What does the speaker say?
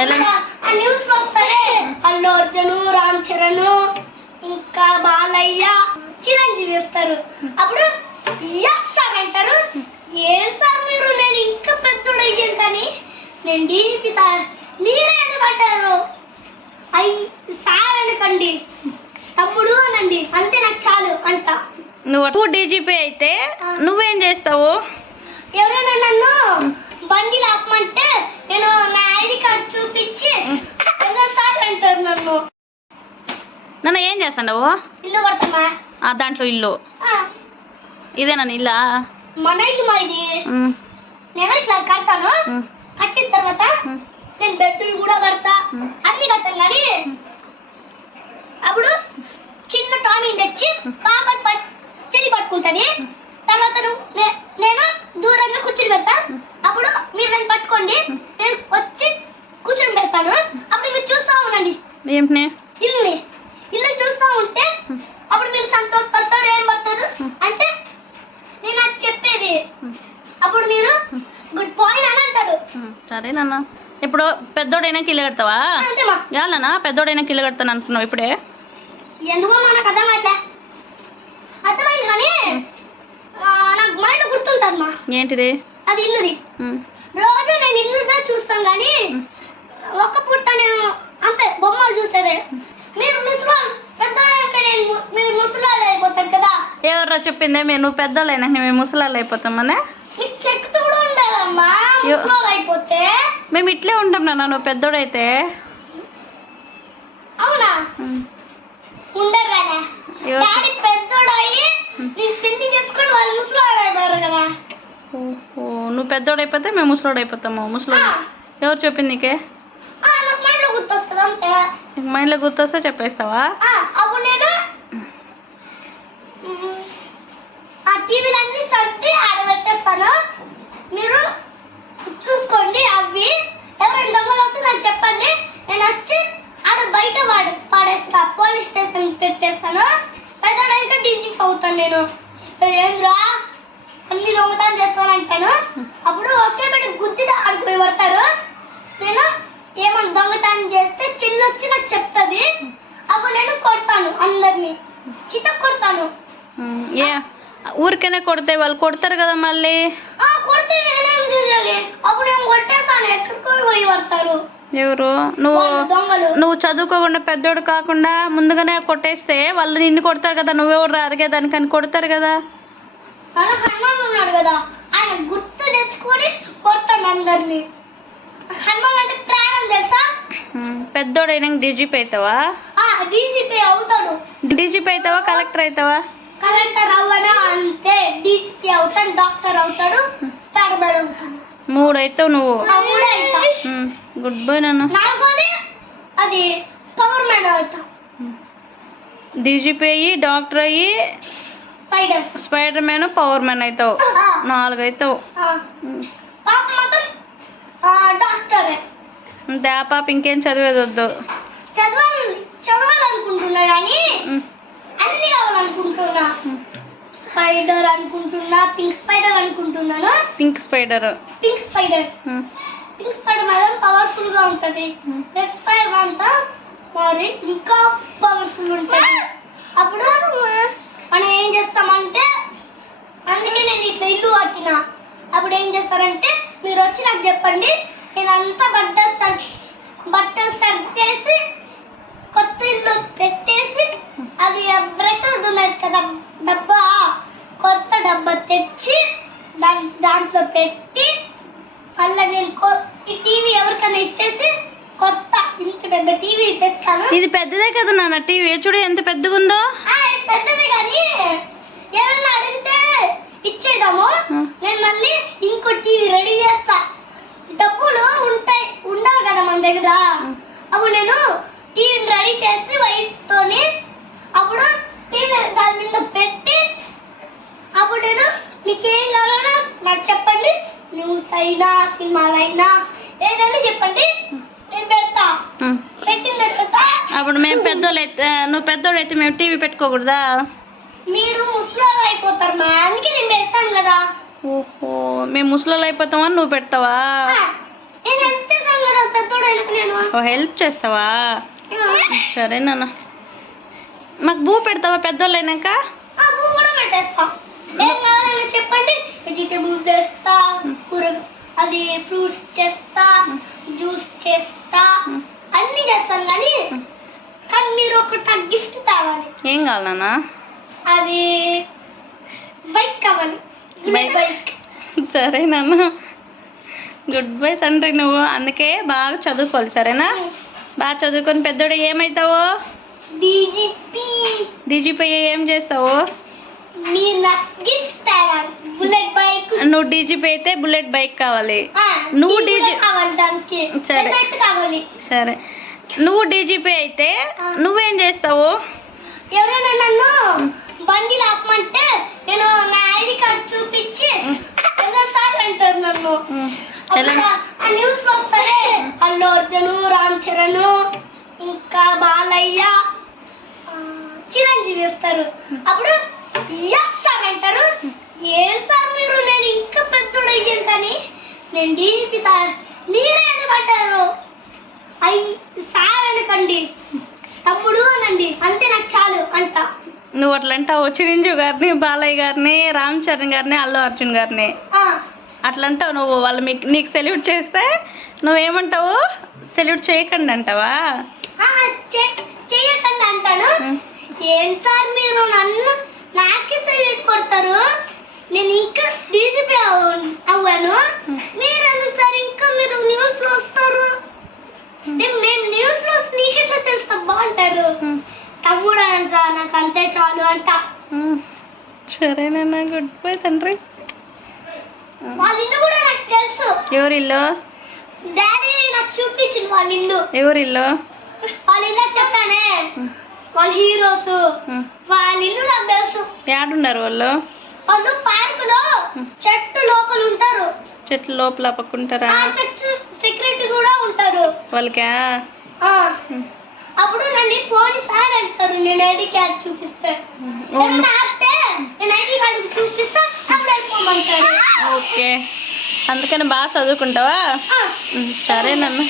News Allu Arjun Ram Charan ఇంకా బాలయ్య చిరంజీవి వస్తారు. అప్పుడు ఎస్ సార్ అంటారు. ఏం సార్ మీరు? నేను ఇంకా పెద్దోడు అయ్యాను కానీ నేను డీజీపీ సార్. మీరే ఎందుకంటారు అయ్యి సార్ అనకండి. తమ్ముడు అనండి. అంతే నాకు చాలు అంట. నువ్వు డీజీపీ అయితే నువ్వేం చేస్తావు? ఎవరైనా నన్ను బండి ఆపమంటే నేను నా ఐడి కార్డ్ చూపించి "ఎవరు సార్ అంటారు నన్ను నన్ను ఏం చేస్తావు ఇల్లు కడతామా ఆ దాంట్లో ఇల్లు. ఇదేనా ఇల్లా? మన ఇల్లు మా ఇది నేను ఇట్లా కడతాను. కట్టిన తర్వాత నేను బెడ్రూమ్ కూడా కడతా. అన్ని కడతాను కానీ అప్పుడు చిన్న టామీని తెచ్చి పట్ చెయ్యి పట్టుకుంటది. తర్వాత నేను దూరంగా కూర్చుని పెడతా. అప్పుడు మీరు నన్ను పట్టుకోండి. నేను వచ్చి కూర్చొని పెడతాను. అప్పుడు మీరు చూస్తూ ఉండండి. ఏంటి ఇల్లుని ఇల్లు చూస్తూ ఉంటే అప్పుడు మీరు సంతోషపడతారు ఏం పడతారు అంటే నేను అది చెప్పేది అప్పుడు మీరు గుడ్ పాయింట్ అని అంటారు. ఉమ్, సరే నాన్న. ఇప్పుడు పెద్దోడైనా ఇల్లు కడతావా? అంతేమా? యాలనా పెద్దోడైనా ఇల్లు కడతాను అంటున్నావు ఇప్పుడే. ఎందుకో మనకు అర్థమైతే అర్థమైంది కానీ ఆ, నాకు మైండ్ గుర్తుంటుంది మా ఏంటిది? అది ఇల్లుది. ఉమ్, రోజు నేను ఇల్లుదే చూస్తాను కానీ ఒక్క నేను అంతే బొమ్మలు చూసేదే. మీరు ముసలాలు నేను ము- మీరు ముసలాలు అయిపోతారు కదా. ఎవర్రా చెప్పిందే? నువ్వు పెద్దోళ్ళైనా మేము ముసలాళ్ళు అయిపోతామనే మీకు శక్తి కూడా ఉండాలమ్మా యో. ముసలాలు అయిపోతే మేము ఇట్లే ఉంటాం నాన్న నువ్వు పెద్దోడైతే. అవునా? పెద్దోడు నువ్వు పెద్దోడైపోతే మేము ముసలోడు అయిపోతాము ముసలోడు. ఎవరు చెప్పింది నీకు? మైండ్లో గుర్తొస్తే చెప్పేస్తావా ఆ, అప్పుడు నేను మ్, ఆ టీవీలన్నీ సర్ది ఆడబెట్టేస్తాను మీరు చూసుకోండి అవి ఎవరైనా దొంగలు వస్తే నాకు చెప్పండి నేను వచ్చి ఆడ బయట వాడు పాడేస్తా పోలీస్ స్టేషన్ పెట్టేస్తాను పెద్దడంటే డీజీపీ అవుతాను నేను. ఏంద్రా? అన్ని దొంగతనం చేస్తానంటాను అప్పుడు ఒకే పెట్టి గుద్దిన ఆడిపోయి పడతారు. నేను ఏమన్నా దొంగతనం చేస్తే చిల్లు వచ్చి నాకు చెప్తుంది. అప్పుడు నేను కొడతాను అందరినీ. చిత కొడతాను. ఏ ఊరికనే కొడితే వాళ్ళు కొడతారు కదా మళ్ళీ? ఆ కొడితే నేనేం చేయాలి? అప్పుడు నేను కొట్టేస్తాను. ఎక్కడికో పోయి పడతారు. ఎవరు? నువ్వు నువ్వు చదువుకోకుండా పెద్దోడు కాకుండా ముందుగానే కొట్టేస్తే వాళ్ళు నిన్ను కొడతారు కదా నువ్వెవరు అరిగేదానికని కొడతారు కదా? ఆయన గుర్తు తెచ్చుకొని కొడతాను అందరినీ. హనుమాన్ అంటే ప్రాణం తెలుసా? ఉమ్, పెద్దోడైనా డీజీపీ అవుతావా డీజీపీ అవుతాడు. డీజీపీ అవుతావా కలెక్టర్ అవుతావా కలెక్టర్ అవ్వనా అంతే డీజీపీ అవుతాడు డాక్టర్ అవుతాడు స్పాడబర్ అవుతాడు. మూడు అవుతావు నువ్వు గుడ్ బాయ్ నాన్న. అది పవర్ మ్యాన్ అవుతా. డీజీపీ అయ్యి డాక్టర్ అయ్యి spider. Spider man power man అవుతావు నాలుగు అవుతావు అంతే ఆ పాప ఇంకేం చదివేది వద్దు చదవాలి చదవాలనుకుంటున్నా కానీ అన్ని కావాలనుకుంటున్నా. స్పైడర్ అనుకుంటున్నా పింక్ స్పైడర్ అనుకుంటున్నాను? Pink spider. Pink spider. Pink spider మాత్రం పవర్ఫుల్గా ఉంటది. రెడ్ స్పైడర్ అంతా మరి ఇంకా పవర్ఫుల్ ఉంటది. అప్పుడు మనం ఏం చేస్తామంటే అందుకే నేను ఇట్లా ఇల్లు కట్టిన. అప్పుడు ఏం చేస్తారంటే మీరు వచ్చి నాకు చెప్పండి నేను అంతా బట్టలు సర్ బట్టలు సర్దేసి కొత్త ఇల్లు పెట్టేసి అది బ్రష్ ఉన్నది కదా డబ్బా కొత్త డబ్బా తెచ్చి దాని దాంట్లో పెట్టి మళ్ళీ నేను ఈ టీవీ ఎవరికైనా ఇచ్చేసి కొత్త ఇంత పెద్ద టీవీ తెస్తాను ఇది పెద్దదే కదా నాన్న టీవీ. చూడు ఎంత పెద్దగా ఉందో పెద్దది కానీ ఎవరైనా అడిగితే ఇచ్చేద్దాము. Hmm. నేను మళ్ళీ ఇంకో టీవీ రెడీ చేస్తా. డబ్బులు ఉంటాయి ఉండవు కదా మన దగ్గర. అప్పుడు నేను టీవీని రెడీ చేసి వయసుతోని అప్పుడు టీవీ దాని మీద పెట్టి అప్పుడు నేను మీకేం కావాలన్నా నాకు చెప్పండి. న్యూస్ అయినా సినిమాలైనా ఏదైనా చెప్పండి. నేను పెడతా. ఉమ్. పెట్టిన తర్వాత అప్పుడు మేము పెద్దోళ్ళు అయితే నువ్వు పెద్దోడు అయితే మేము టీవీ పెట్టుకోకూడదా? మీరు ముసలాలు అయిపోతారు మా. అందుకే నేను పెడతాను కదా. ఓహో మేము ముసలోళ్ళు అయిపోతామని నువ్వు పెడతావా? నేను హెల్ప్ చేశాను కదా పెద్దోడు నేను. ఓ హెల్ప్ చేస్తావా? సరే నాన్న. మాకు భూ పెడతావా పెద్దోళ్ళు అయినాక? పువ్వు కూడా పెట్టేస్తా. ఏం కావాలని చెప్పండి వెజిటేబుల్స్ తెస్తా కూర అది ఫ్రూట్స్ చేస్తా జ్యూస్ చేస్తా అన్ని చేస్తాను కానీ కానీ మీరు ఒక గిఫ్ట్ తేవాలి నాన్న? అది బైక్ కావాలి. Bike. బైక్ సరే నాన్న. గుడ్ బై తండ్రి నువ్వు. అందుకే బాగా చదువుకోవాలి సరేనా? బాగా చదువుకొని పెద్దోడు ఏమవుతావు డీజీపీ. డీజీపీ ఏం చేస్తావు? నువ్వు డీజీపీ అయితే బుల్లెట్ బైక్ కావాలి. నువ్వు దానికి. సరే. సరే. నువ్వు డీజీపీ అయితే నువ్వేం చేస్తావు? ఎవరైనా నన్ను బండిలో ఆపమంటే నేను నా ఐడి కార్డ్ చూపించి సార్ అంటారు నన్ను? ఆ న్యూస్లో వస్తారే అల్లు అర్జున్ రామ్ చరణ్ ఇంకా బాలయ్య చిరంజీవి వస్తారు. అప్పుడు ఎస్ సార్ అంటారు. ఏం సార్ మీరు? నేను ఇంకా పెద్దోడు అయ్యాను కానీ నేను డీజీపీ సార్ మీరే ఎందుకంటారు అయ్యి సార్ అనకండి. తమ్ముడు అనండి. అంతే నాకు చాలు. నువ్వు అట్లా అంటావు చిరంజీవి గారిని బాలయ్య గారిని రామ్ చరణ్ గారిని అల్లు అర్జున్ గారిని. అట్లా అంటావు నువ్వు వాళ్ళు మీకు నీకు సెల్యూట్ చేస్తే నువ్వేమంటావు? సెల్యూట్ చేయకండి అంటావా? అంటాను. ఏం సార్ మీరు నన్ను నాకే సల్యూట్ కొడతారు? నేను ఇంకా డీజీపీ అవ్వాను. మీరు ఎందుకు సార్ ఇంకా మీరు న్యూస్లో వస్తారు నేను మేము న్యూస్లో నీకెట్లా తెలుసు అబ్బా అంటారు అని సార్ నాకు అంతే చాలు అంట సరేనన్నా గుడ్ బై తండ్రి. వాళ్ళ ఇల్లు కూడా నాకు తెలుసు. ఎవరిల్లు? డాడీ నాకు చూపించింది వాళ్ళ ఇల్లు. ఎవరిల్లు? వాళ్ళ ఇల్లు చెప్పానే. వాళ్ళ హీరోస్ వాళ్ళ ఇల్లు నాకు తెలుసు. ఏడున్నారు వాళ్ళు? వాళ్ళు పార్క్లో చెట్టు లోపల ఉంటారు. చెట్ల లోపల పక్కుంటారా? చెట్టు సెక్యూరిటీ కూడా ఉంటారు. వాళ్ళకా? అప్పుడు నన్ను పోని సార్ అంటారు. నేను ఐడి కార్డ్ చూపిస్తే. ఏమన్నా ఆపితే నేను ఐడి కార్డు చూపిస్తే అప్పుడు వెళ్ళిపోమంటారు. ఓకే. అందుకని బాగా చదువుకుంటావా? ఆ, సరేనన్నా